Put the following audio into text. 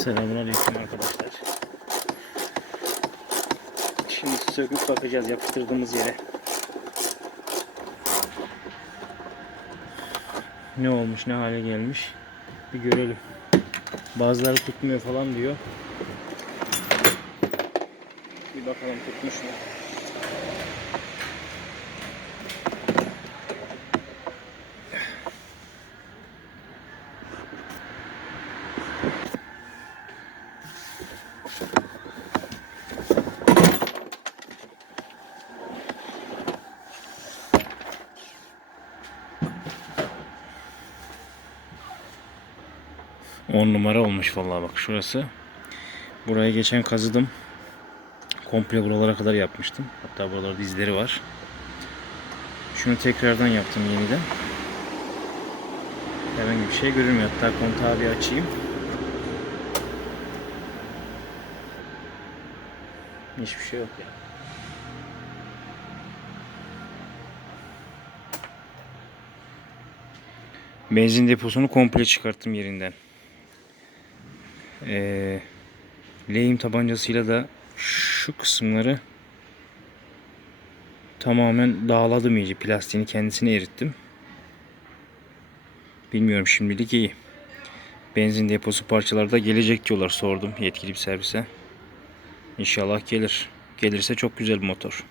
Selamünaleyküm arkadaşlar. Şimdi söküp bakacağız yapıştırdığımız yere. Ne olmuş, ne hale gelmiş bir görelim. Bazıları tutmuyor falan diyor. Bir bakalım tutmuş mu? On numara olmuş vallahi bak şurası. Buraya geçen kazıdım. Komple buralara kadar yapmıştım. Hatta buralarda izleri var. Şunu tekrardan yaptım yeniden. Herhangi bir şey görünmüyor. Hatta kontağı bir açayım. Hiçbir şey yok ya. Benzin deposunu komple çıkarttım yerinden. Ee, lehim tabancasıyla da şu kısımları tamamen dağladım iyice. Plastiğini kendisine erittim. Bilmiyorum şimdilik iyi. Benzin deposu parçaları da gelecek diyorlar sordum yetkili bir servise. İnşallah gelir. Gelirse çok güzel bir motor.